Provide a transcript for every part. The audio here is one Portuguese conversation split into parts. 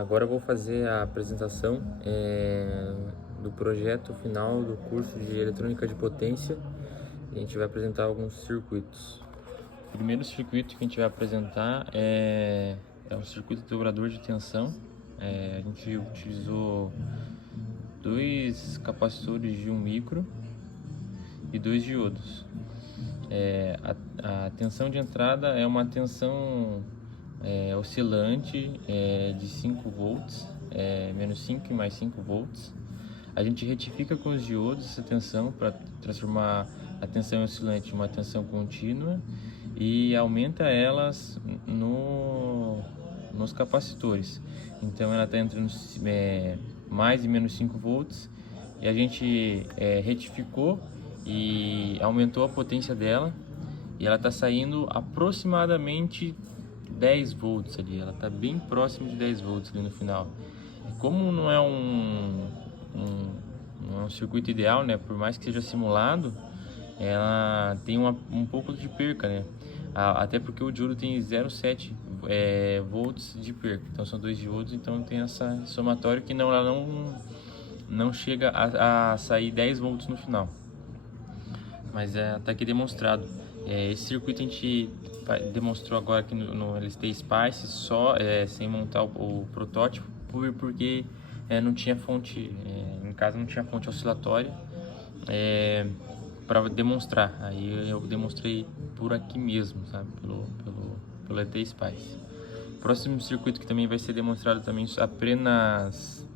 Agora eu vou fazer a apresentação do projeto final do curso de Eletrônica de Potência. A gente vai apresentar alguns circuitos. O primeiro circuito que a gente vai apresentar é um circuito de dobrador de tensão. A gente utilizou dois capacitores de 1 micro e dois diodos. A tensão de entrada é uma tensão oscilante de 5 volts, menos 5 e mais 5 volts. A gente retifica com os diodos essa tensão para transformar a tensão oscilante em uma tensão contínua e aumenta elas nos capacitores. Então ela está entrando mais e menos 5 volts e a gente retificou e aumentou a potência dela e ela está saindo aproximadamente 10 volts ali, ela está bem próximo de 10 volts ali no final. Como não é um circuito ideal, né, por mais que seja simulado, ela tem um pouco de perca, né, até porque o diodo tem 0,7 volts de perca, então são dois diodos, então tem essa somatório que ela não chega a sair 10 volts no final, mas está aqui demonstrado. Esse circuito a gente demonstrou agora aqui no LT Spice, só sem montar o protótipo, porque não tinha fonte, em casa não tinha fonte oscilatória para demonstrar. Aí eu demonstrei por aqui mesmo, sabe, pelo LT Spice. O próximo circuito que também vai ser demonstrado também apenas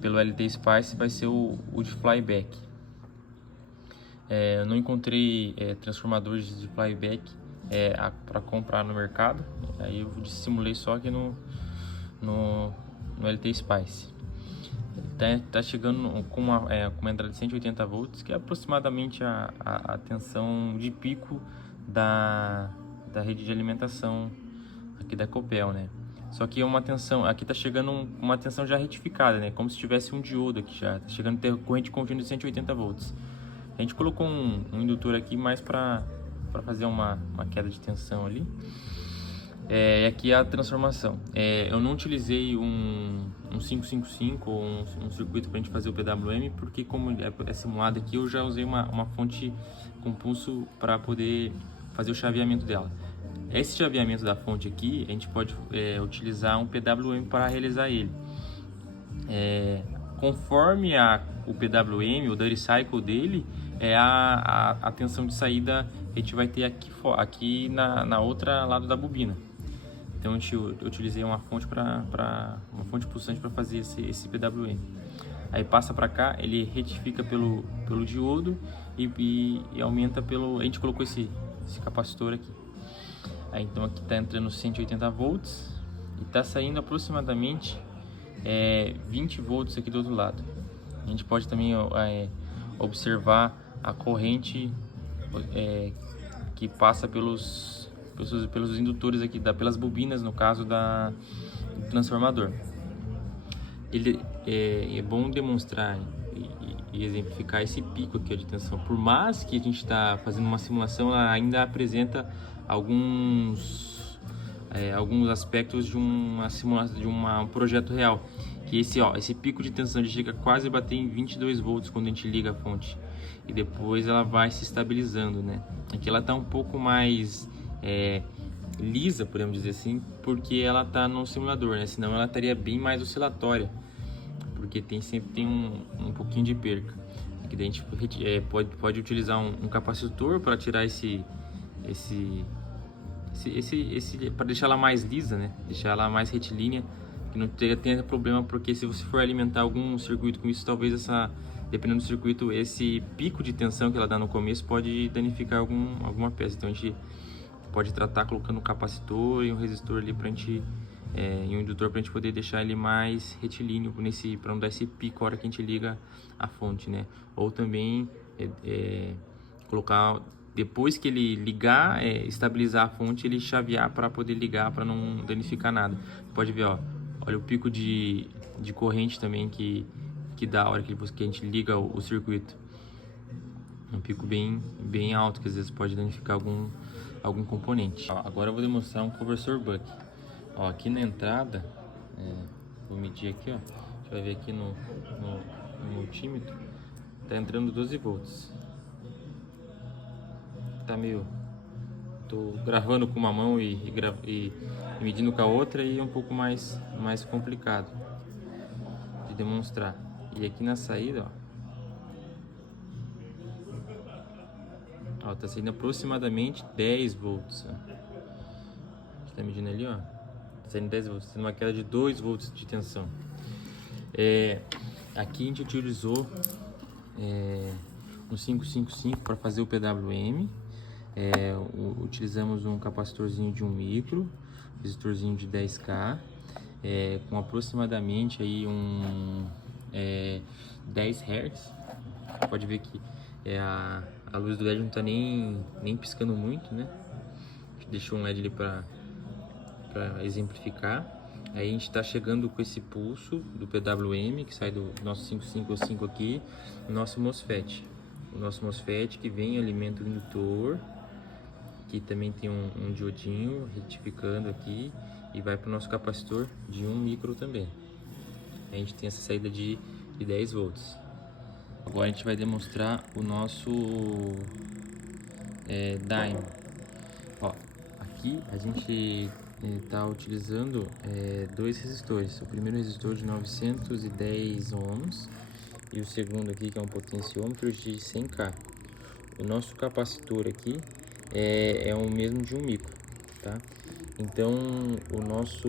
pelo LT Spice vai ser o de flyback. Eu não encontrei transformadores de flyback para comprar no mercado, aí eu simulei só aqui no LT Spice. Tá chegando com uma entrada de 180 volts, que é aproximadamente a tensão de pico da rede de alimentação aqui da Copel, né? Só que é uma tensão, aqui tá chegando uma tensão já retificada, né? Como se tivesse um diodo aqui já, tá chegando corrente contínua de 180 volts. A gente colocou um indutor aqui mais para fazer uma queda de tensão ali. E aqui é a transformação. Eu não utilizei um 555 ou um circuito para a gente fazer o PWM, porque como é simulado aqui, eu já usei uma fonte com pulso para poder fazer o chaveamento dela. Esse chaveamento da fonte aqui, a gente pode utilizar um PWM para realizar ele. Conforme o PWM, o duty cycle dele, a tensão de saída a gente vai ter aqui na outra lado da bobina. Então eu utilizei uma fonte uma fonte pulsante para fazer esse PWM. Aí passa para cá, ele retifica pelo diodo e aumenta a gente colocou esse capacitor aqui. Aí então aqui está entrando 180 volts e está saindo aproximadamente 20 volts aqui do outro lado. A gente pode também observar a corrente que passa pelos indutores aqui, pelas bobinas, no caso do transformador. Ele é bom demonstrar e exemplificar esse pico aqui de tensão. Por mais que a gente está fazendo uma simulação, ela ainda apresenta alguns aspectos de uma simulação, de um projeto real. Que esse pico de tensão chega quase a bater em 22 volts quando a gente liga a fonte. E depois ela vai se estabilizando, né? Aqui ela está um pouco mais lisa, podemos dizer assim, porque ela está no simulador, né? Senão ela estaria bem mais oscilatória, porque sempre tem um pouquinho de perca. Aqui a gente pode utilizar um capacitor para tirar para deixar ela mais lisa, né? Deixar ela mais retilínea, que não tenha problema, porque se você for alimentar algum circuito com isso, talvez dependendo do circuito, esse pico de tensão que ela dá no começo pode danificar alguma peça. Então a gente pode tratar colocando um capacitor e um resistor ali e um indutor para a gente poder deixar ele mais retilíneo para não dar esse pico a hora que a gente liga a fonte, né? Ou também colocar, depois que ele ligar, estabilizar a fonte, ele chavear para poder ligar, para não danificar nada. Pode ver, olha o pico de corrente também que dá a hora que a gente liga o circuito. Um pico bem alto, que às vezes pode danificar algum componente. Agora eu vou demonstrar um conversor buck. Aqui na entrada Vou medir aqui, ó. A gente vai ver aqui no multímetro. Tá entrando 12 volts. Tá meio... Tô gravando com uma mão e medindo com a outra, e é um pouco mais complicado de demonstrar. E aqui na saída, ó, tá saindo aproximadamente 10 volts. Ó. A gente tá medindo ali, ó. Tá saindo 10 volts, sendo uma queda de 2 volts de tensão. Aqui a gente utilizou um 555 para fazer o PWM. Utilizamos um capacitorzinho de 1 micro, resistorzinho de 10K, com aproximadamente aí 10 Hz. Pode ver que a luz do LED não está nem piscando muito, né? A gente deixou um LED ali para exemplificar. Aí a gente está chegando com esse pulso do PWM que sai do nosso 555 aqui, no nosso MOSFET. O nosso MOSFET que vem alimenta o indutor. Aqui também tem um diodinho retificando aqui, e vai para o nosso capacitor de 1 micro também. A gente tem essa saída de 10 volts. Agora a gente vai demonstrar o nosso dyno. Ó, aqui a gente está utilizando dois resistores. O primeiro resistor de 910 ohms e o segundo aqui, que é um potenciômetro de 100K. O nosso capacitor aqui é o mesmo de 1 micro, tá? Então o nosso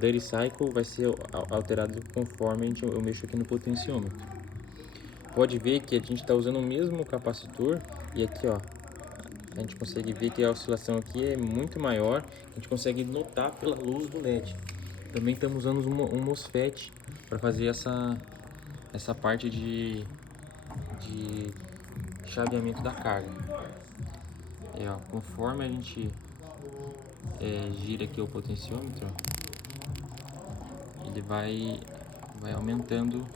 duty cycle vai ser alterado conforme eu mexo aqui no potenciômetro. Pode ver que a gente está usando o mesmo capacitor, e aqui, ó, a gente consegue ver que a oscilação aqui é muito maior. A gente consegue notar pela luz do LED. Também estamos usando um MOSFET para fazer essa parte de chaveamento da carga. Ó, conforme a gente gira aqui o potenciômetro, ele vai aumentando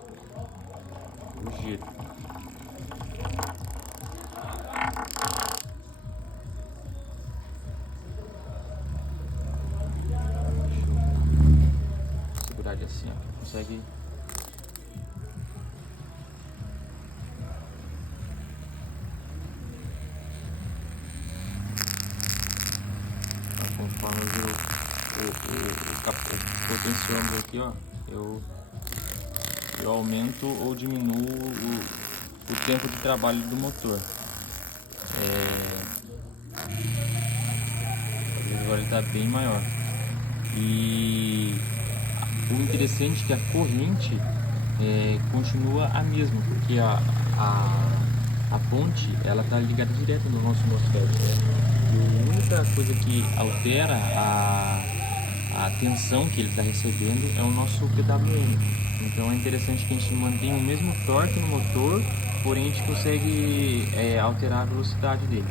o giro. Deixa eu segurar ele assim, ó. Consegue. Conforme eu giro o potenciômetro aqui, ó, eu aumento ou diminuo o tempo de trabalho do motor. Agora ele está bem maior. E o interessante é que a corrente continua a mesma, porque a fonte ela está ligada direto no nosso MOSFET, né? A única coisa que altera a tensão que ele está recebendo é o nosso PWM. Então é interessante que a gente mantenha o mesmo torque no motor, porém a gente consegue alterar a velocidade dele.